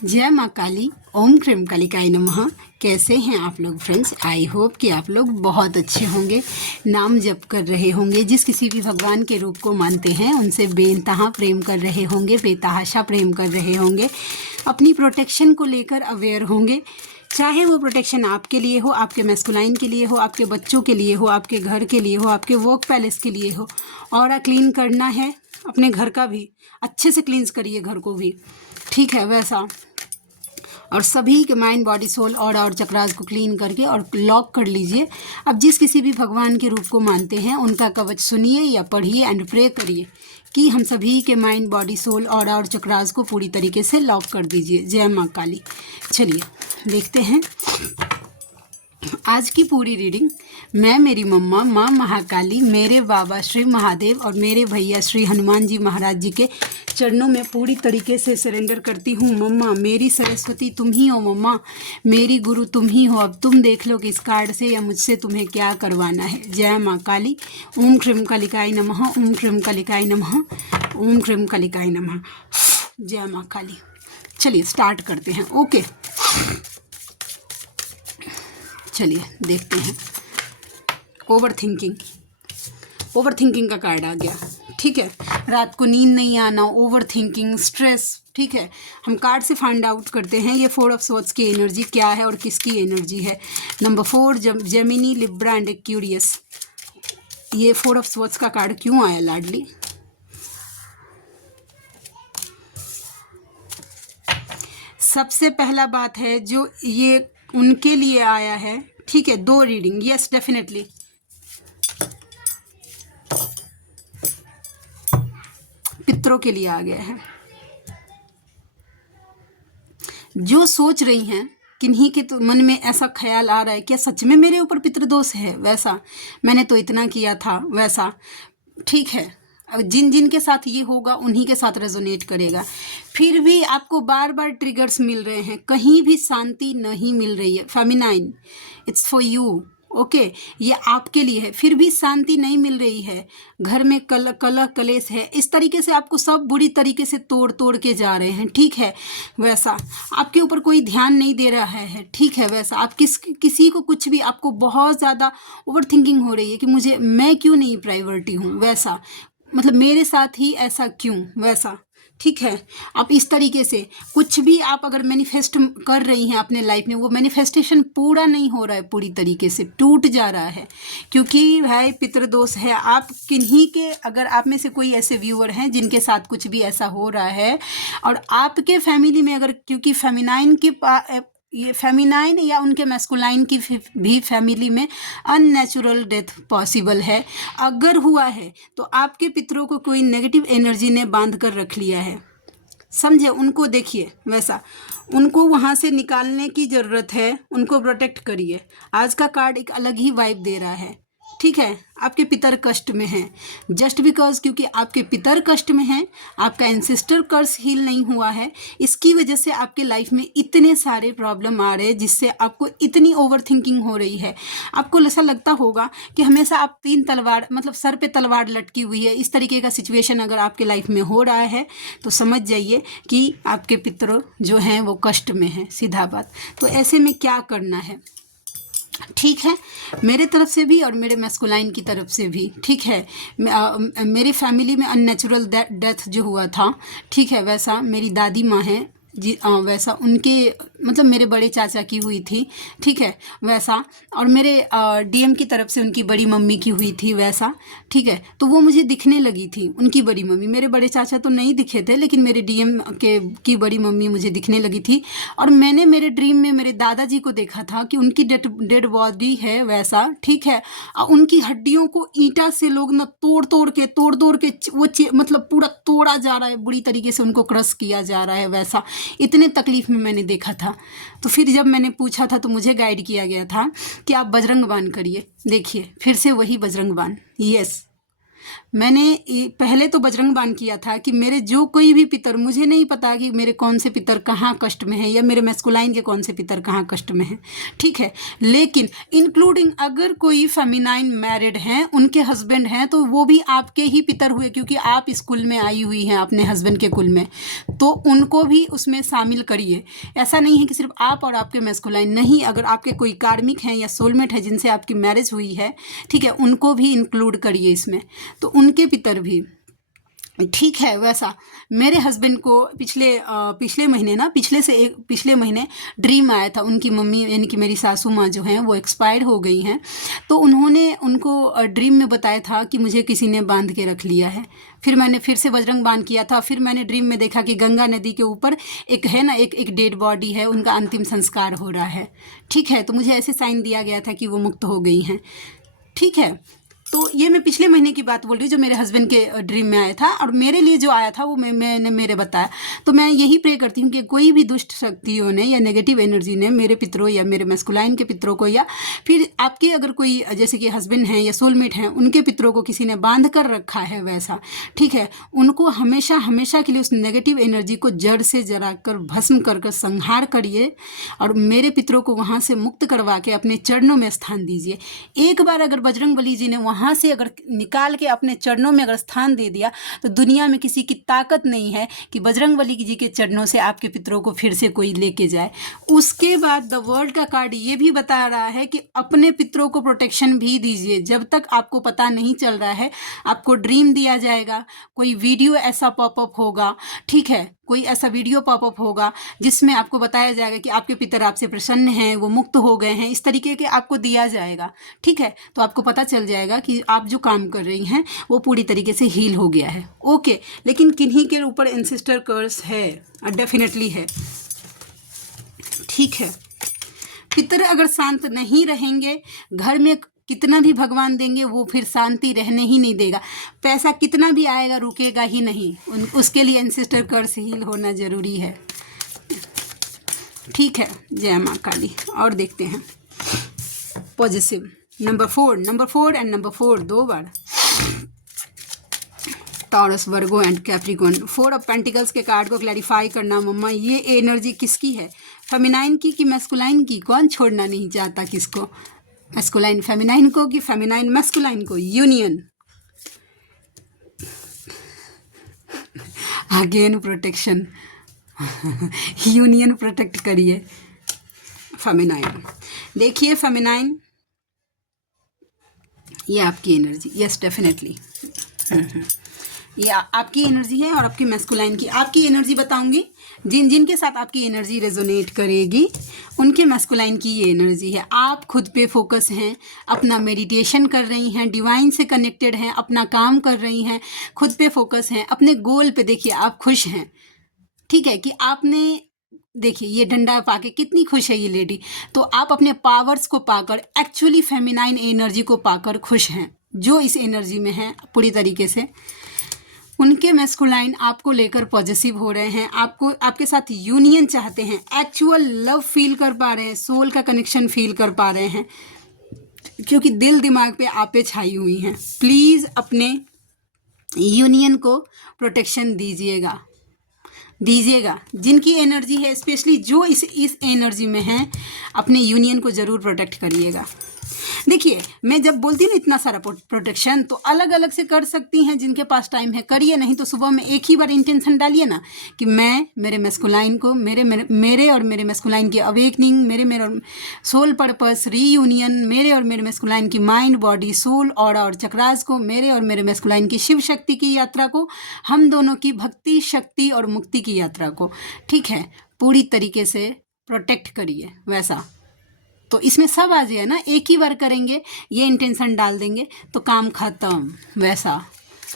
जय माँ काली। ओम क्रीम कालिकाय नमः। कैसे हैं आप लोग फ्रेंड्स? आई होप कि आप लोग बहुत अच्छे होंगे, नाम जप कर रहे होंगे, जिस किसी भी भगवान के रूप को मानते हैं उनसे बेनतहा प्रेम कर रहे होंगे, बेतहाशा प्रेम कर रहे होंगे, अपनी प्रोटेक्शन को लेकर अवेयर होंगे। चाहे वो प्रोटेक्शन आपके लिए हो, आपके मैस्कुलाइन के लिए हो, आपके बच्चों के लिए हो, आपके घर के लिए हो, आपके वर्क पैलेस के लिए हो। और क्लीन करना है अपने घर का भी, अच्छे से क्लींस करिए घर को भी, ठीक है वैसा। और सभी के माइंड बॉडी सोल और चक्रास को क्लीन करके और लॉक कर लीजिए। अब जिस किसी भी भगवान के रूप को मानते हैं उनका कवच सुनिए या पढ़िए एंड प्रे करिए कि हम सभी के माइंड बॉडी सोल और चक्रास को पूरी तरीके से लॉक कर दीजिए। जय माँ काली। चलिए देखते हैं आज की पूरी रीडिंग। मैं, मेरी मम्मा माँ महाकाली, मेरे बाबा श्री महादेव और मेरे भैया श्री हनुमान जी महाराज जी के चरणों में पूरी तरीके से सरेंडर करती हूँ। मम्मा मेरी सरस्वती तुम ही हो, मम्मा मेरी गुरु तुम ही हो। अब तुम देख लो कि इस कार्ड से या मुझसे तुम्हें क्या करवाना है। जय माँ काली। ओम क्रीम कालिकाय नमः। ओम क्रीम कालिकाय नमः। ओम क्रीम कालिकाय नमः। जय माँ काली। चलिए स्टार्ट करते हैं। ओके चलिए देखते हैं। ओवर थिंकिंग का कार्ड आ गया, ठीक है। रात को नींद नहीं आना, ओवर थिंकिंग, स्ट्रेस, ठीक है। हम कार्ड से फाइंड आउट करते हैं ये 4 ऑफ स्वॉर्ड्स की एनर्जी क्या है और किसकी एनर्जी है। Number 4 Gemini, Libra and Aquarius. ये 4 ऑफ स्वॉर्ड्स का कार्ड क्यों आया लाडली? सबसे पहला बात है जो ये उनके लिए आया है, ठीक है। 2 रीडिंग, यस डेफिनेटली। पितरों के लिए आ गया है। जो सोच रही हैं किन्हीं के तो मन में ऐसा ख्याल आ रहा है क्या सच में मेरे ऊपर पितृदोष है, वैसा मैंने तो इतना किया था, वैसा, ठीक है। अब जिन जिन के साथ ये होगा उन्हीं के साथ रेजोनेट करेगा। फिर भी आपको बार बार ट्रिगर्स मिल रहे हैं, कहीं भी शांति नहीं मिल रही है। Feminine, it's for you, okay ये आपके लिए है। फिर भी शांति नहीं मिल रही है, घर में कलह कलेश है। इस तरीके से आपको सब बुरी तरीके से तोड़ के जा रहे हैं, ठीक है वैसा। आपके ऊपर कोई ध्यान नहीं दे रहा है, ठीक है वैसा। आप किसी को कुछ भी, आपको बहुत ज़्यादा ओवर थिंकिंग हो रही है कि मैं क्यों नहीं प्रायोरिटी हूँ, वैसा, मतलब मेरे साथ ही ऐसा क्यों, वैसा, ठीक है। आप इस तरीके से कुछ भी आप अगर मैनिफेस्ट कर रही हैं अपने लाइफ में, वो मैनिफेस्टेशन पूरा नहीं हो रहा है, पूरी तरीके से टूट जा रहा है, क्योंकि भाई पितृदोष है। आप किन्हीं के, अगर आप में से कोई ऐसे व्यूअर हैं जिनके साथ कुछ भी ऐसा हो रहा है और आपके फैमिली में अगर, क्योंकि फेमिनाइन की ये फेमिनाइन या उनके मैस्कुलाइन की भी फैमिली में अननेचुरल डेथ पॉसिबल है। अगर हुआ है तो आपके पितरों को कोई नेगेटिव एनर्जी ने बांध कर रख लिया है, समझे। उनको देखिए वैसा, उनको वहाँ से निकालने की ज़रूरत है, उनको प्रोटेक्ट करिए। आज का कार्ड एक अलग ही वाइब दे रहा है, ठीक है। आपके पितर कष्ट में हैं, जस्ट बिकॉज क्योंकि आपके पितर कष्ट में हैं, आपका एंसेस्टर कर्स हील नहीं हुआ है, इसकी वजह से आपके लाइफ में इतने सारे प्रॉब्लम आ रहे हैं, जिससे आपको इतनी ओवर थिंकिंग हो रही है। आपको ऐसा लगता होगा कि हमेशा आप 3 तलवार, मतलब सर पे तलवार लटकी हुई है। इस तरीके का सिचुएशन अगर आपके लाइफ में हो रहा है तो समझ जाइए कि आपके पितर जो हैं वो कष्ट में हैं, सीधा बात। तो ऐसे में क्या करना है, ठीक है, मेरे तरफ से भी और मेरे मैस्कुलाइन की तरफ से भी, ठीक है। मेरे फैमिली में अननेचुरल डेथ जो हुआ था, ठीक है वैसा, मेरी दादी माँ हैं जी, वैसा उनके, मतलब मेरे बड़े चाचा की हुई थी, ठीक है वैसा। और मेरे डीएम की तरफ से उनकी बड़ी मम्मी की हुई थी, वैसा, ठीक है। तो वो मुझे दिखने लगी थी, उनकी बड़ी मम्मी। मेरे बड़े चाचा तो नहीं दिखे थे, लेकिन मेरे डीएम की बड़ी मम्मी मुझे दिखने लगी थी। और मैंने मेरे ड्रीम में मेरे दादाजी को देखा था कि उनकी डेड बॉडी है, वैसा, ठीक है। और उनकी हड्डियों को ईंटा से लोग ना तोड़ तोड़ के वो मतलब पूरा तोड़ा जा रहा है, बुरी तरीके से उनको क्रश किया जा रहा है, वैसा। इतने तकलीफ में मैंने देखा था। तो फिर जब मैंने पूछा था तो मुझे गाइड किया गया था कि आप बजरंग बाण करिए। देखिए फिर से वही बजरंग बाण, यस मैंने पहले तो बजरंग बाण किया था कि मेरे जो कोई भी पितर, मुझे नहीं पता कि मेरे कौन से पितर कहाँ कष्ट में है या मेरे मैस्कुलाइन के कौन से पितर कहाँ कष्ट में हैं, ठीक है। लेकिन इंक्लूडिंग अगर कोई फेमिनाइन मैरिड हैं, उनके हस्बैंड हैं, तो वो भी आपके ही पितर हुए, क्योंकि आप इस कुल में आई हुई हैं अपने हस्बैंड के कुल में, तो उनको भी उसमें शामिल करिए। ऐसा नहीं है कि सिर्फ आप और आपके मैस्कुलाइन, नहीं, अगर आपके कोई कार्मिक हैं या सोलमेट है जिनसे आपकी मैरिज हुई है, ठीक है, उनको भी इंक्लूड करिए इसमें, तो उनके पितर भी, ठीक है। वैसा मेरे हस्बैंड को पिछले महीने ड्रीम आया था। उनकी मम्मी यानी कि मेरी सासू माँ जो हैं वो एक्सपायर्ड हो गई हैं, तो उन्होंने उनको ड्रीम में बताया था कि मुझे किसी ने बांध के रख लिया है। फिर मैंने फिर से बजरंग बाण किया था। फिर मैंने ड्रीम में देखा कि गंगा नदी के ऊपर एक है ना, एक डेड बॉडी है, उनका अंतिम संस्कार हो रहा है, ठीक है। तो मुझे ऐसे साइन दिया गया था कि वो मुक्त हो गई हैं, ठीक है। तो ये मैं पिछले महीने की बात बोल रही हूँ जो मेरे हस्बैंड के ड्रीम में आया था, और मेरे लिए जो आया था वो मैंने मेरे बताया। तो मैं यही प्रे करती हूँ कि कोई भी दुष्ट शक्तियों ने या नेगेटिव एनर्जी ने मेरे पितरों या मेरे मैस्कुलाइन के पितरों को, या फिर आपके अगर कोई जैसे कि हस्बैंड हैं या सोलमेट हैं, उनके पितरों को किसी ने बांध कर रखा है वैसा, ठीक है, उनको हमेशा हमेशा के लिए उस नेगेटिव एनर्जी को जड़ से जरा कर भस्म कर संहार करिए, और मेरे पितरों को वहाँ से मुक्त करवा के अपने चरणों में स्थान दीजिए। एक बार अगर बजरंगबली जी ने वहाँ से अगर निकाल के अपने चरणों में अगर स्थान दे दिया, तो दुनिया में किसी की ताकत नहीं है कि बजरंगबली जी के चरणों से आपके पितरों को फिर से कोई लेके जाए। उसके बाद द वर्ल्ड का कार्ड ये भी बता रहा है कि अपने पितरों को प्रोटेक्शन भी दीजिए। जब तक आपको पता नहीं चल रहा है, आपको ड्रीम दिया जाएगा, कोई वीडियो ऐसा पॉपअप होगा, ठीक है, कोई ऐसा वीडियो पॉपअप होगा जिसमें आपको बताया जाएगा कि आपके पितर आपसे प्रसन्न हैं, वो मुक्त हो गए हैं, इस तरीके के आपको दिया जाएगा, ठीक है। तो आपको पता चल जाएगा कि आप जो काम कर रही हैं वो पूरी तरीके से हील हो गया है, ओके। लेकिन किन्हीं के ऊपर एंसेस्टर कर्स है, डेफिनेटली है, ठीक है। पितर अगर शांत नहीं रहेंगे, घर में कितना भी भगवान देंगे वो फिर शांति रहने ही नहीं देगा। पैसा कितना भी आएगा रुकेगा ही नहीं, उसके लिए एंसेस्टर कर्स हील होना ज़रूरी है, ठीक है। जय माँ काली। और देखते हैं पॉजिटिव नंबर 4 एंड नंबर 4 दो बार, Taurus, Virgo and Capricorn. 4 of pentacles के कार्ड को क्लैरिफाई करना मम्मा, ये एनर्जी किसकी है, फेमिनाइन की कि मैस्कुलाइन की? कौन छोड़ना नहीं चाहता किसको, मैस्कुलाइन फेमिनाइन को कि फेमिनाइन मैस्कुलाइन को? Union, again protection, union protect करिए फेमिनाइन। देखिए फेमिनाइन, ये आपकी एनर्जी, यस डेफिनेटली, ये आपकी एनर्जी है और आपकी मैस्कुलाइन की। आपकी एनर्जी बताऊंगी, जिनके साथ आपकी एनर्जी रेजोनेट करेगी उनके मैस्कुलाइन की ये एनर्जी है। आप खुद पे फोकस हैं, अपना मेडिटेशन कर रही हैं, डिवाइन से कनेक्टेड हैं, अपना काम कर रही हैं, खुद पे फोकस हैं, अपने गोल पे देखिए आप खुश हैं, ठीक है। कि आपने देखिए ये डंडा पाके कितनी खुश है ये लेडी, तो आप अपने पावर्स को पाकर, एक्चुअली फेमिनाइन एनर्जी को पाकर खुश हैं, जो इस एनर्जी में है पूरी तरीके से। उनके मैस्कुलाइन आपको लेकर पॉजिटिव हो रहे हैं, आपको आपके साथ यूनियन चाहते हैं, एक्चुअल लव फील कर पा रहे हैं, सोल का कनेक्शन फील कर पा रहे हैं, क्योंकि दिल दिमाग पे आपे छाई हुई हैं। प्लीज़ अपने यूनियन को प्रोटेक्शन दीजिएगा। जिनकी एनर्जी है, स्पेशली जो इस एनर्जी में है, अपने यूनियन को ज़रूर प्रोटेक्ट करिएगा। देखिए मैं जब बोलती हूँ ना इतना सारा प्रोटेक्शन, तो अलग अलग से कर सकती हैं, जिनके पास टाइम है करिए, नहीं तो सुबह में एक ही बार इंटेंशन डालिए ना कि मैं मेरे मैस्कुलाइन को, मेरे और मेरे मैस्कुलाइन की अवेकनिंग, मेरे सोल पर्पस रीयूनियन, मेरे और मेरे मैस्कुलाइन की माइंड बॉडी सोल और चक्रास को, मेरे और मेरे मैस्कुलाइन की शिव शक्ति की यात्रा को, हम दोनों की भक्ति शक्ति और मुक्ति की यात्रा को, ठीक है, पूरी तरीके से प्रोटेक्ट करिए। वैसा तो इसमें सब आ जाए ना, एक ही बार करेंगे, ये इंटेंशन डाल देंगे तो काम खत्म। वैसा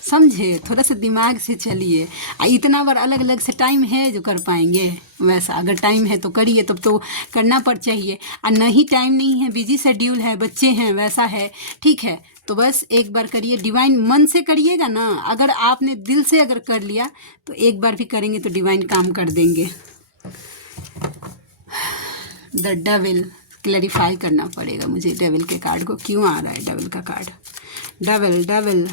समझे, थोड़ा सा दिमाग से चलिए। इतना बार अलग अलग से टाइम है जो कर पाएंगे, वैसा अगर टाइम है तो करिए, तब तो करना पड़ चाहिए। और नहीं टाइम नहीं है, बिजी शेड्यूल है, बच्चे हैं, वैसा है, ठीक है, तो बस एक बार करिए। डिवाइन मन से करिएगा ना, अगर आपने दिल से अगर कर लिया तो एक बार भी करेंगे तो डिवाइन काम कर देंगे। द डेविल, क्लैरिफाई करना पड़ेगा मुझे डेविल के कार्ड को, क्यों आ रहा है डेविल का कार्ड। डेविल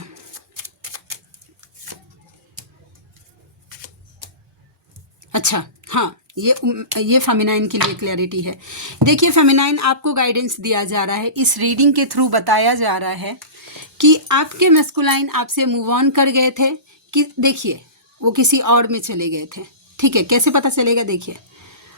अच्छा, हाँ, ये फेमिनाइन के लिए क्लैरिटी है। देखिए फेमिनाइन, आपको गाइडेंस दिया जा रहा है, इस रीडिंग के थ्रू बताया जा रहा है कि आपके मैस्कुलाइन आपसे मूव ऑन कर गए थे, कि देखिए वो किसी और में चले गए थे। ठीक है, कैसे पता चलेगा? देखिए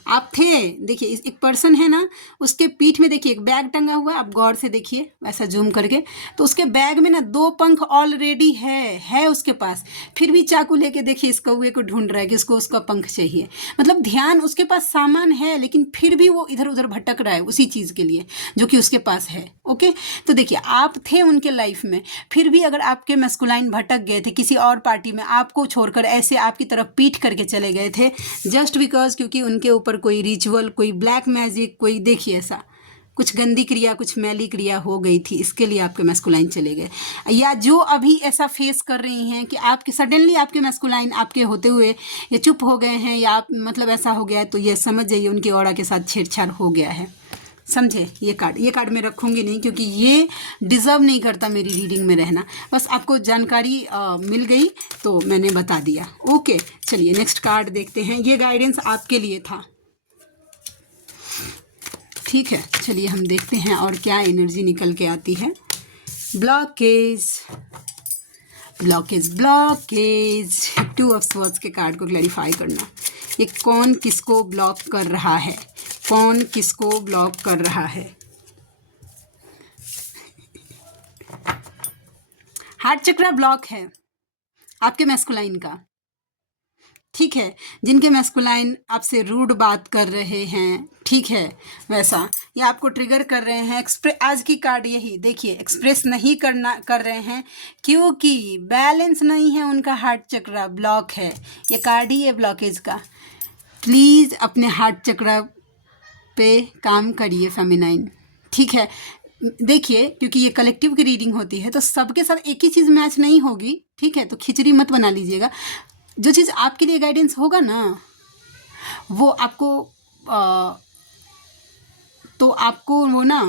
आप थे, देखिए एक पर्सन है ना, उसके पीठ में देखिए एक बैग टंगा हुआ है, आप गौर से देखिए वैसा जूम करके, तो उसके बैग में ना 2 पंख ऑलरेडी है उसके पास, फिर भी चाकू लेके देखिए इस कौवे को ढूंढ रहा है कि उसको उसका पंख चाहिए। मतलब ध्यान, उसके पास सामान है लेकिन फिर भी वो इधर उधर भटक रहा है उसी चीज़ के लिए जो कि उसके पास है। ओके, तो देखिए आप थे उनके लाइफ में, फिर भी अगर आपके मैस्कुलाइन भटक गए थे किसी और पार्टी में, आपको छोड़कर ऐसे आपकी तरफ पीठ करके चले गए थे, जस्ट बिकॉज क्योंकि उनके ऊपर कोई रिचुअल, कोई ब्लैक मैजिक, कोई देखिए ऐसा कुछ गंदी क्रिया, कुछ मैली क्रिया हो गई थी, इसके लिए आपके मैस्कुलाइन चले गए। या जो अभी ऐसा फेस कर रही हैं कि आपके सडनली आपके मैस्कुलाइन आपके होते हुए ये चुप हो गए हैं, या आप मतलब ऐसा हो गया है, तो ये समझ जाइए उनके ऑरा के साथ छेड़छाड़ हो गया है। समझे? ये कार्ड मैं रखूँगी नहीं क्योंकि ये डिज़र्व नहीं करता मेरी रीडिंग में रहना। बस आपको जानकारी मिल गई तो मैंने बता दिया। ओके, चलिए नेक्स्ट कार्ड देखते हैं। ये गाइडेंस आपके लिए था, ठीक है। चलिए हम देखते हैं और क्या एनर्जी निकल के आती है। Blockage, blockage, blockage, 2 of swords के कार्ड को क्लैरिफाई करना। ये कौन किसको ब्लॉक कर रहा है, कौन किसको ब्लॉक कर रहा है? हार्ट चक्रा ब्लॉक है आपके मैस्कुलाइन का, ठीक है। जिनके मैस्कुलाइन आपसे रूड बात कर रहे हैं, ठीक है, वैसा या आपको ट्रिगर कर रहे हैं, आज की कार्ड यही देखिए, एक्सप्रेस नहीं कर रहे हैं क्योंकि बैलेंस नहीं है, उनका हार्ट चक्रा ब्लॉक है। ये कार्ड ही है ब्लॉकेज का। प्लीज़ अपने हार्ट चक्रा पे काम करिए फेमिनाइन, ठीक है। देखिए क्योंकि ये कलेक्टिव की रीडिंग होती है तो सबके साथ एक ही चीज़ मैच नहीं होगी, ठीक है, तो खिचड़ी मत बना लीजिएगा। जो चीज़ आपके लिए गाइडेंस होगा ना वो आपको तो आपको वो ना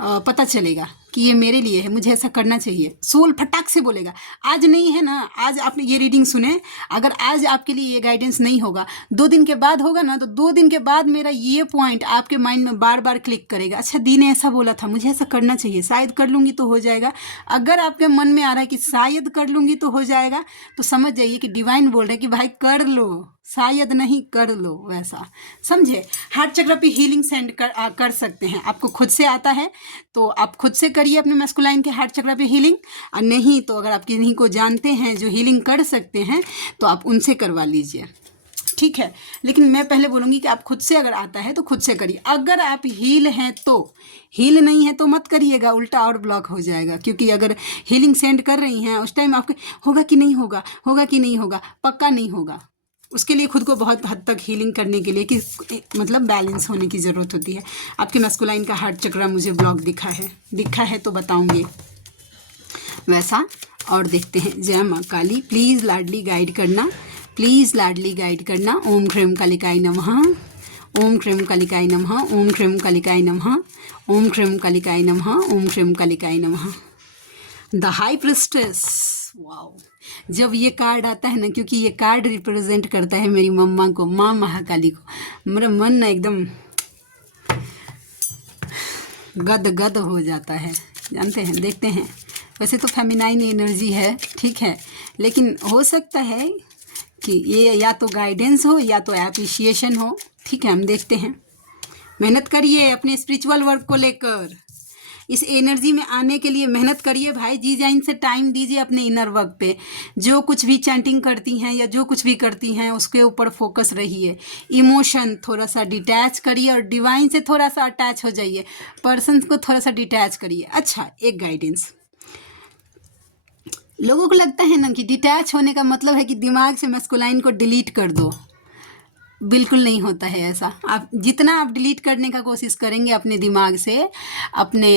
पता चलेगा कि ये मेरे लिए है, मुझे ऐसा करना चाहिए। सोल फटाक से बोलेगा। आज नहीं है ना, आज आपने ये रीडिंग सुने, अगर आज आपके लिए ये गाइडेंस नहीं होगा, 2 दिन के बाद होगा ना, तो 2 दिन के बाद मेरा ये पॉइंट आपके माइंड में बार बार क्लिक करेगा। अच्छा, दी ने ऐसा बोला था, मुझे ऐसा करना चाहिए, शायद कर लूँगी तो हो जाएगा। अगर आपके मन में आ रहा है कि शायद कर लूँगी तो हो जाएगा, तो समझ जाइए कि डिवाइन बोल रहे हैं कि भाई कर लो, शायद नहीं कर लो, वैसा समझे। हार्ट चक्र पे हीलिंग सेंड कर सकते हैं, आपको खुद से आता है तो आप खुद से करिए अपने मैस्कुलाइन के हार्ट चक्र पे हीलिंग, और नहीं तो अगर आप किन्हीं को जानते हैं जो हीलिंग कर सकते हैं तो आप उनसे करवा लीजिए, ठीक है। लेकिन मैं पहले बोलूँगी कि आप खुद से अगर आता है तो खुद से करिए। अगर आप हील हैं तो, हील नहीं है तो मत करिएगा, उल्टा और ब्लॉक हो जाएगा। क्योंकि अगर हीलिंग सेंड कर रही हैं उस टाइम आपके होगा कि नहीं होगा, होगा कि नहीं होगा, पक्का नहीं होगा। उसके लिए खुद को बहुत हद तक हीलिंग करने के लिए कि मतलब बैलेंस होने की ज़रूरत होती है। आपके मैस्कुलाइन का हार्ट चक्रा मुझे ब्लॉक दिखा है तो बताऊंगी वैसा। और देखते हैं। जय माँ काली, प्लीज़ लाडली गाइड करना, प्लीज़ लाडली गाइड करना। ओम ह्रीं कालिकाय नमः, ओम ह्रीं कालिकाय नमः, ओम ह्रीं कालिकाय नमः, ओम ह्रीं कालिकाय नमः, ओम ह्रीं कालिकाय नमः। The high priestess, wow. जब ये कार्ड आता है ना, क्योंकि ये कार्ड रिप्रेजेंट करता है मेरी मम्मा को, माँ महाकाली को, मेरा मन ना एकदम गद हो जाता है, जानते हैं। देखते हैं, वैसे तो फेमिनाइन एनर्जी है, ठीक है, लेकिन हो सकता है कि ये या तो गाइडेंस हो या तो एप्रिशिएशन हो, ठीक है। हम देखते हैं। मेहनत करिए अपने स्पिरिचुअल वर्क को लेकर, इस एनर्जी में आने के लिए मेहनत करिए भाई। जी जाइन से टाइम दीजिए अपने इनर वर्क पे। जो कुछ भी चैंटिंग करती हैं या जो कुछ भी करती हैं उसके ऊपर फोकस रहिए। इमोशन थोड़ा सा डिटैच करिए और डिवाइन से थोड़ा सा अटैच हो जाइए। पर्सन को थोड़ा सा डिटैच करिए। अच्छा, एक गाइडेंस, लोगों को लगता है ना कि डिटैच होने का मतलब है कि दिमाग से मैस्कुलाइन को डिलीट कर दो। बिल्कुल नहीं होता है ऐसा। आप जितना आप डिलीट करने का कोशिश करेंगे अपने दिमाग से अपने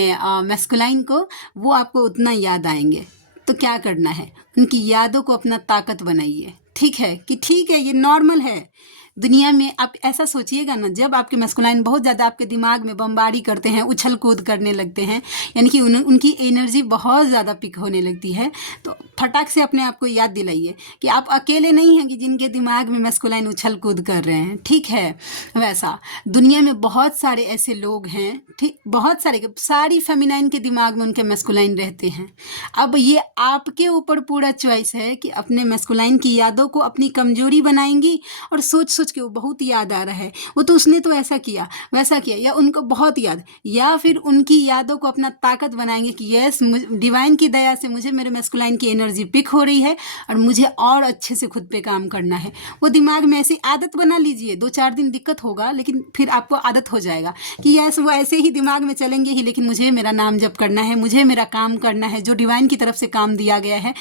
मैस्कुलाइन को, वो आपको उतना याद आएंगे। तो क्या करना है, उनकी यादों को अपना ताकत बनाइए, ठीक है। कि ठीक है ये नॉर्मल है, दुनिया में आप ऐसा सोचिएगा ना, जब आपके मैस्कुलाइन बहुत ज़्यादा आपके दिमाग में बमबारी करते हैं, उछल कूद करने लगते हैं, यानी कि उनकी एनर्जी बहुत ज़्यादा पिक होने लगती है, तो फटाक से अपने आप को याद दिलाइए कि आप अकेले नहीं हैं कि जिनके दिमाग में मैस्कुलाइन उछल कूद कर रहे हैं। ठीक है, वैसा दुनिया में बहुत सारे ऐसे लोग हैं, ठीक, बहुत सारी फेमिनाइन के दिमाग में उनके मैस्कुलाइन रहते हैं। अब ये आपके ऊपर पूरा चॉइस है कि अपने मैस्कुलाइन की यादों को अपनी कमजोरी बनाएंगी, और सोच सोच के वो बहुत याद आ रहा है, वो तो उसने तो ऐसा किया वैसा किया, या उनको बहुत याद, या फिर उनकी यादों को अपना ताकत बनाएंगे कि यस, डिवाइन की दया से मुझे मेरे मैस्कुलाइन की एनर्जी पिक हो रही है और मुझे और अच्छे से खुद पे काम करना है। वो दिमाग में ऐसी आदत बना लीजिए, 2-4 दिन दिक्कत होगा, लेकिन फिर आपको आदत हो जाएगा कि यस, वो ऐसे ही दिमाग में चलेंगे ही, लेकिन मुझे मेरा नाम जप करना है, मुझे मेरा काम करना है, जो डिवाइन की तरफ से काम दिया गया है,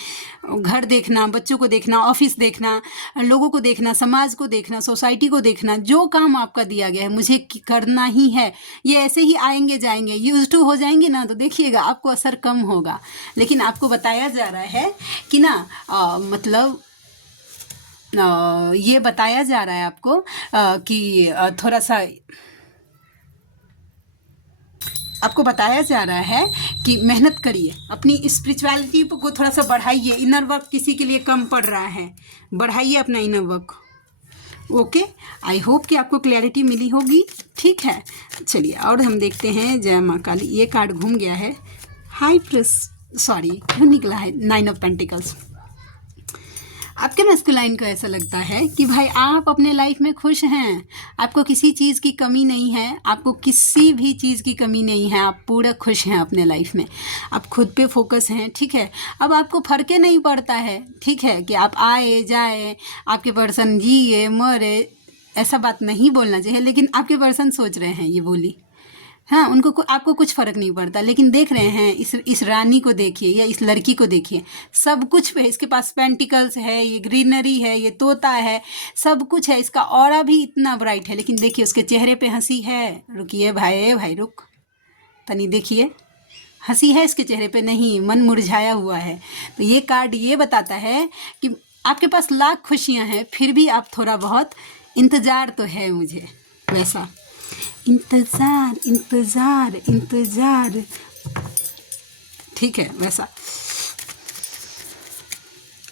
घर देखना, बच्चों को देखना, ऑफिस देखना, लोगों को देखना, समाज को देखना, सोसाइटी को देखना, जो काम आपका दिया गया है मुझे करना ही है। ये ऐसे ही आएंगे जाएंगे, यूज्ड टू हो जाएंगे ना, तो देखिएगा आपको असर कम होगा। लेकिन आपको बताया जा रहा है कि ना मतलब ये बताया जा रहा है आपको कि थोड़ा सा आपको बताया जा रहा है कि मेहनत करिए, अपनी स्पिरिचुअलिटी को थोड़ा सा बढ़ाइए। इनर वर्क किसी के लिए कम पड़ रहा है, बढ़ाइए अपना inner work. Okay, I hope कि आपको क्लैरिटी मिली होगी। ठीक है, चलिए और हम देखते हैं। जय माँ काली। ये कार्ड घूम गया है, हाई प्रेस, सॉरी क्यों निकला है, 9 ऑफ पेंटिकल्स। आपके मैस्कुलाइन को ऐसा लगता है कि भाई आप अपने लाइफ में खुश हैं, आपको किसी चीज़ की कमी नहीं है, आपको किसी भी चीज़ की कमी नहीं है, आप पूरा खुश हैं अपने लाइफ में, आप खुद पे फोकस हैं। ठीक है, अब आपको फर्क नहीं पड़ता है, ठीक है, कि आप आए जाए, आपके पर्सन जिए मरे, ऐसा बात नहीं बोलना चाहिए, लेकिन आपके पर्सन सोच रहे हैं ये बोली, हाँ, उनको आपको कुछ फ़र्क नहीं पड़ता। लेकिन देख रहे हैं इस रानी को देखिए, या इस लड़की को देखिए, सब कुछ पे इसके पास पेंटिकल्स है, ये ग्रीनरी है, ये तोता है, सब कुछ है, इसका ऑरा भी इतना ब्राइट है, लेकिन देखिए उसके चेहरे पे हंसी है। रुकिए भाई रुक, तनी देखिए, हंसी है इसके चेहरे पे नहीं, मन मुरझाया हुआ है। तो ये कार्ड ये बताता है कि आपके पास लाख खुशियाँ हैं, फिर भी आप थोड़ा बहुत इंतज़ार तो है मुझे, वैसा इंतजार इंतजार इंतजार, ठीक है, वैसा।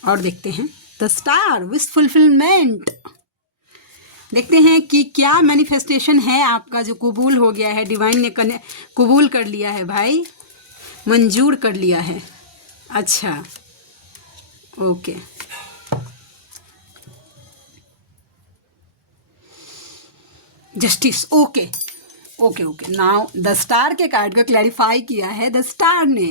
और देखते हैं द स्टार, विश फुलफिलमेंट। देखते हैं कि क्या मैनिफेस्टेशन है आपका जो कबूल हो गया है, डिवाइन ने कबूल कर लिया है भाई, मंजूर कर लिया है। अच्छा, okay, justice, okay okay okay. Now the star के कार्ड को क्लैरिफाई किया है द स्टार ने।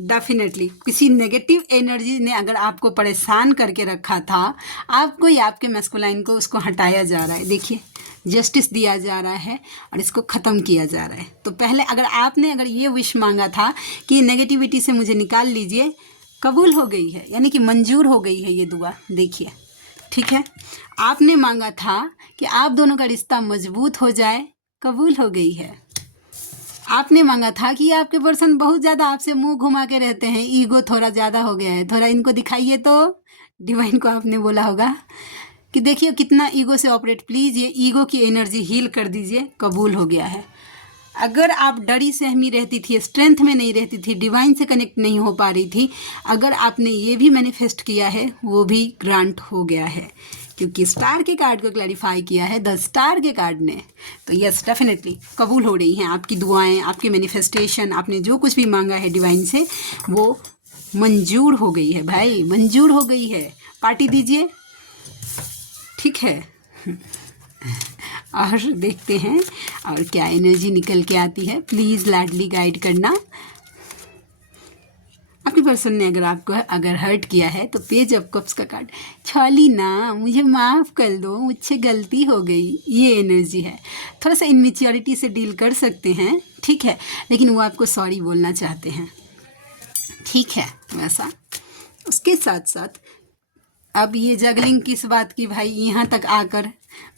डेफिनेटली किसी नेगेटिव एनर्जी ने अगर आपको परेशान करके रखा था, आपको या आपके मैस्कुलाइन को उसको हटाया जा रहा है। देखिए, जस्टिस दिया जा रहा है और इसको ख़त्म किया जा रहा है। तो पहले अगर ये विश मांगा था कि नेगेटिविटी से मुझे निकाल लीजिए, कबूल हो गई है, यानी कि मंजूर हो गई है ये दुआ। देखिए, ठीक है, आपने मांगा था कि आप दोनों का रिश्ता मजबूत हो जाए, कबूल हो गई है। आपने मांगा था कि आपके पर्सन बहुत ज़्यादा आपसे मुंह घुमा के रहते हैं, ईगो थोड़ा ज़्यादा हो गया है, थोड़ा इनको दिखाइए। तो डिवाइन को आपने बोला होगा कि देखिए कितना ईगो से ऑपरेट, प्लीज़ ये ईगो की एनर्जी हील कर दीजिए, कबूल हो गया है। अगर आप डरी सहमी रहती थी, स्ट्रेंथ में नहीं रहती थी, डिवाइन से कनेक्ट नहीं हो पा रही थी, अगर आपने ये भी मैनिफेस्ट किया है, वो भी ग्रांट हो गया है, क्योंकि स्टार के कार्ड को क्लैरिफाई किया है द स्टार के कार्ड ने। तो यस, डेफिनेटली कबूल हो रही हैं आपकी दुआएं, आपके मैनिफेस्टेशन, आपने जो कुछ भी मांगा है डिवाइन से, वो मंजूर हो गई है भाई, मंजूर हो गई है। पार्टी दीजिए, ठीक है। और देखते हैं और क्या एनर्जी निकल के आती है। प्लीज़ लाडली गाइड करना। आपके पर्सन ने अगर हर्ट किया है तो पेज ऑफ कप्स का कार्ड, छाली ना, मुझे माफ़ कर दो, मुझसे गलती हो गई, ये एनर्जी है। थोड़ा सा इनमेच्योरिटी से डील कर सकते हैं, ठीक है, लेकिन वो आपको सॉरी बोलना चाहते हैं, ठीक है, वैसा। उसके साथ साथ अब ये जगलिंग किस बात की भाई, यहाँ तक आकर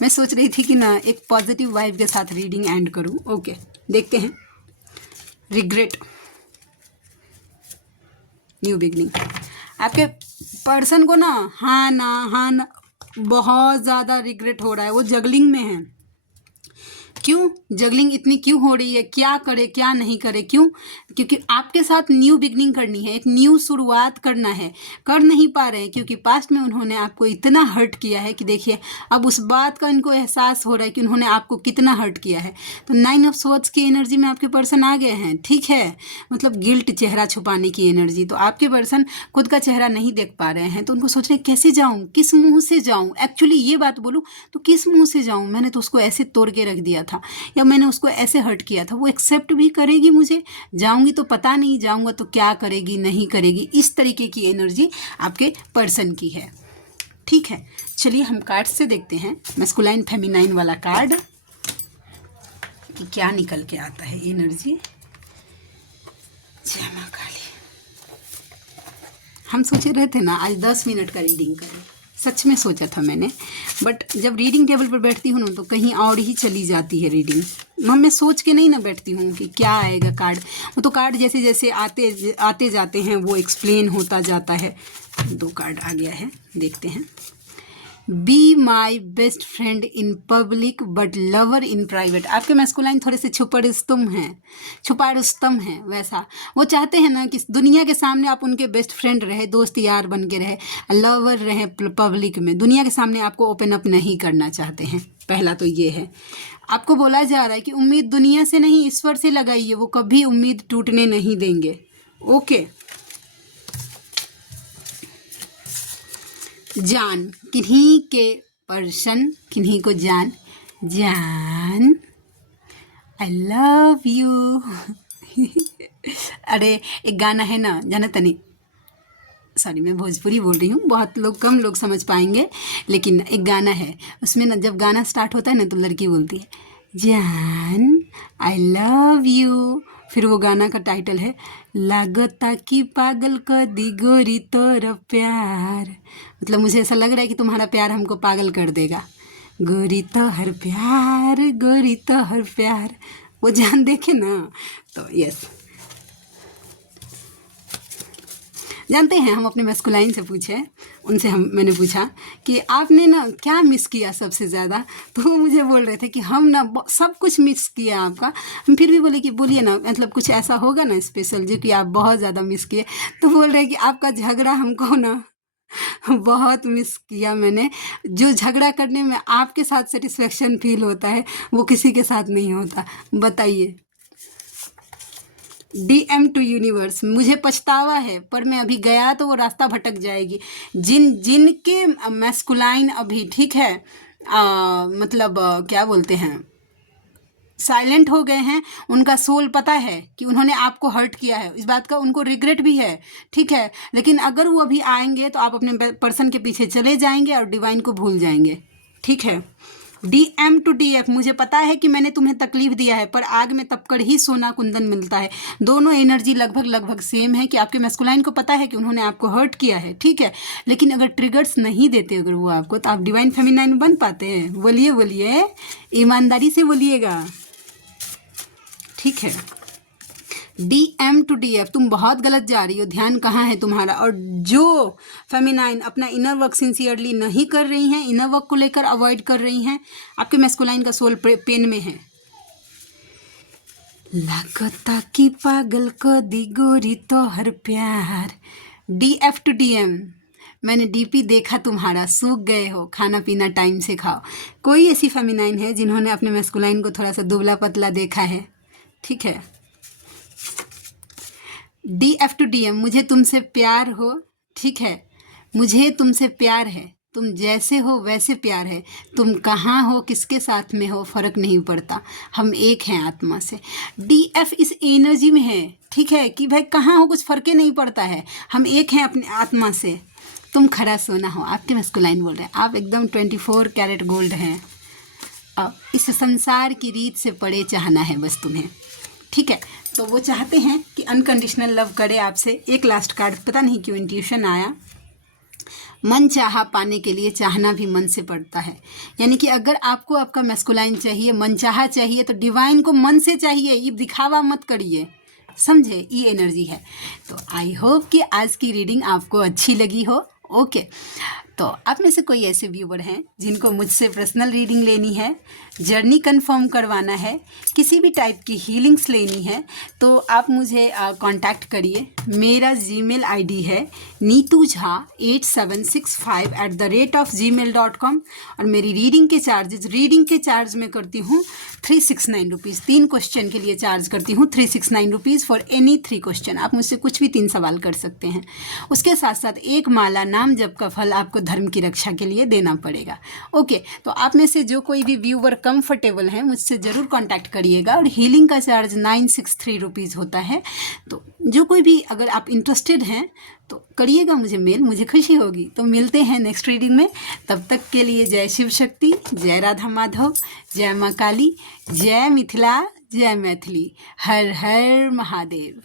मैं सोच रही थी कि ना एक पॉजिटिव वाइब के साथ रीडिंग एंड करूँ। ओके, देखते हैं। Regret, new beginning. आपके पर्सन को ना हाँ ना बहुत ज़्यादा रिग्रेट हो रहा है, वो जगलिंग में है। क्यों जगलिंग इतनी क्यों हो रही है, क्या करे क्या नहीं करे, क्यों? क्योंकि आपके साथ न्यू बिगनिंग करनी है, एक न्यू शुरुआत करना है, कर नहीं पा रहे हैं क्योंकि पास्ट में उन्होंने आपको इतना हर्ट किया है कि देखिए अब उस बात का इनको एहसास हो रहा है कि उन्होंने आपको कितना हर्ट किया है। तो 9 ऑफ स्वॉर्ड्स की एनर्जी में आपके पर्सन आ गए हैं, ठीक है, मतलब गिल्ट, चेहरा छुपाने की एनर्जी। तो आपके पर्सन खुद का चेहरा नहीं देख पा रहे हैं, तो उनको सोच रहे कैसे जाऊँ, किस मुँह से जाऊँ। एक्चुअली ये बात बोलूँ तो किस मुँह से जाऊँ, मैंने तो उसको ऐसे तोड़ के रख दिया था या मैंने उसको ऐसे हर्ट किया था, वो एक्सेप्ट भी करेगी मुझे, जाऊंगी तो पता नहीं, जाऊंगा तो क्या करेगी नहीं करेगी। इस तरीके की एनर्जी आपके पर्सन की है, ठीक है। चलिए हम कार्ड से देखते हैं मैस्कुलाइन फेमिनाइन वाला कार्ड कि क्या निकल के आता है एनर्जी। जय मां काली। हम सोचे रहे थे ना आज 10 मिनट का रीडिंग करें, सच में सोचा था मैंने, बट जब रीडिंग टेबल पर बैठती हूँ ना तो कहीं और ही चली जाती है रीडिंग। मैं सोच के नहीं ना बैठती हूँ कि क्या आएगा कार्ड, वो तो कार्ड जैसे जैसे आते जाते हैं वो एक्सप्लेन होता जाता है। 2 कार्ड आ गया है, देखते हैं। Be my best friend in public but lover in private. आपके मैस्कुलाइन थोड़े से छुपा रुस्तम हैं वैसा। वो चाहते हैं ना कि दुनिया के सामने आप उनके बेस्ट फ्रेंड रहे, दोस्त यार बन के रहे, लवर रहे पब्लिक में, दुनिया के सामने आपको ओपन अप नहीं करना चाहते हैं। पहला तो ये है। आपको बोला जा रहा है कि उम्मीद दुनिया से नहीं ईश्वर से लगाइए, वो कभी उम्मीद टूटने नहीं देंगे। ओके। जान, किन्हीं के पर्सन किन्हीं को जान आई लव यू। अरे एक गाना है ना, जाना तनी, सॉरी मैं भोजपुरी बोल रही हूँ, बहुत लोग कम लोग समझ पाएंगे, लेकिन एक गाना है उसमें ना जब गाना स्टार्ट होता है ना तो लड़की बोलती है जान आई लव यू, फिर वो गाना का टाइटल है लागता कि पागल क दी गोरी तोरा प्यार। मतलब मुझे ऐसा लग रहा है कि तुम्हारा प्यार हमको पागल कर देगा। गोरी तो हर प्यार, गोरी तो हर प्यार, वो जान देखे ना। तो यस, जानते हैं हम अपने मैस्कुलाइन से पूछे, उनसे मैंने पूछा कि आपने ना क्या मिस किया सबसे ज़्यादा, तो वो मुझे बोल रहे थे कि हम ना सब कुछ मिस किया आपका। हम फिर भी बोले कि बोलिए ना, मतलब कुछ ऐसा होगा ना स्पेशल जो कि आप बहुत ज़्यादा मिस किए। तो बोल रहे हैं कि आपका झगड़ा हमको ना बहुत मिस किया मैंने। जो झगड़ा करने में आपके साथ सेटिस्फेक्शन फील होता है वो किसी के साथ नहीं होता। बताइए। DM टू यूनिवर्स, मुझे पछतावा है पर मैं अभी गया तो वो रास्ता भटक जाएगी। जिनके मैस्कुलाइन अभी ठीक है, मतलब क्या बोलते हैं, साइलेंट हो गए हैं, उनका सोल पता है कि उन्होंने आपको हर्ट किया है, इस बात का उनको रिग्रेट भी है, ठीक है। लेकिन अगर वो अभी आएंगे तो आप अपने पर्सन के पीछे चले जाएंगे और डिवाइन को भूल जाएंगे, ठीक है। DM टू DF, मुझे पता है कि मैंने तुम्हें तकलीफ दिया है पर आग में तपकर ही सोना कुंदन मिलता है। दोनों एनर्जी लगभग सेम है कि आपके मैस्कुलाइन को पता है कि उन्होंने आपको हर्ट किया है, ठीक है। लेकिन अगर ट्रिगर्स नहीं देते अगर वो आपको, तो आप डिवाइन फेमिनाइन बन पाते हैं? बोलिए, ईमानदारी से बोलिएगा, ठीक है। DM टू DF, तुम बहुत गलत जा रही हो, ध्यान कहाँ है तुम्हारा। और जो फेमिनाइन अपना इनर वर्क सिंसियरली नहीं कर रही हैं, इनर वर्क को लेकर अवॉइड कर रही हैं, आपके मैस्कुलाइन का सोल पेन में है। लागता कि पागल को दी गोरी तो हर प्यार। DF टू DM, मैंने DP देखा तुम्हारा, सूख गए हो, खाना पीना टाइम से खाओ। कोई ऐसी फेमिनाइन है जिन्होंने अपने मैस्कुलाइन को थोड़ा सा दुबला पतला देखा है, ठीक है। DF टू DM, मुझे तुमसे प्यार हो, ठीक है, मुझे तुमसे प्यार है, तुम जैसे हो वैसे प्यार है, तुम कहाँ हो किसके साथ में हो फ़र्क नहीं पड़ता, हम एक हैं आत्मा से। DF इस एनर्जी में है, ठीक है, कि भाई कहाँ हो कुछ फ़र्क ही नहीं पड़ता है, हम एक हैं अपनी आत्मा से। तुम खरा सोना हो, आपके मैस्कुलाइन बोल रहे हैं, आप एकदम 24 कैरेट गोल्ड हैं। अब इस संसार की रीत से परे चाहना है बस तुम्हें, ठीक है। तो वो चाहते हैं कि अनकंडीशनल लव करे आपसे। एक लास्ट कार्ड, पता नहीं क्यों इंट्यूशन आया, मन चाहा पाने के लिए चाहना भी मन से पड़ता है। यानी कि अगर आपको आपका मैस्कुलाइन चाहिए, मन चाहा चाहिए, तो डिवाइन को मन से चाहिए, ये दिखावा मत करिए, समझे, ये एनर्जी है। तो आई होप कि आज की रीडिंग आपको अच्छी लगी हो। ओके। तो आप में से कोई ऐसे व्यूवर हैं जिनको मुझसे पर्सनल रीडिंग लेनी है, जर्नी कंफर्म करवाना है, किसी भी टाइप की हीलिंग्स लेनी है, तो आप मुझे कांटेक्ट करिए। मेरा जीमेल आईडी है neetujha8765@gmail.com और मेरी रीडिंग के चार्ज मैं करती हूँ 369 रुपीज़। 3 क्वेश्चन के लिए चार्ज करती हूँ 369 रुपीज़ फॉर एनी 3 क्वेश्चन। आप मुझसे कुछ भी 3 सवाल कर सकते हैं। उसके साथ साथ एक माला नाम जप का फल आपको धर्म की रक्षा के लिए देना पड़ेगा। ओके, तो आप में से जो कोई भी व्यूवर कंफर्टेबल है मुझसे ज़रूर कांटेक्ट करिएगा और हीलिंग का चार्ज 963 रुपीज़ होता है। तो जो कोई भी अगर आप इंटरेस्टेड हैं तो करिएगा मुझे मेल, मुझे खुशी होगी। तो मिलते हैं नेक्स्ट रीडिंग में, तब तक के लिए जय शिव शक्ति, जय राधा माधव, जय माँ काली, जय मिथिला, जय मैथिली, हर हर महादेव।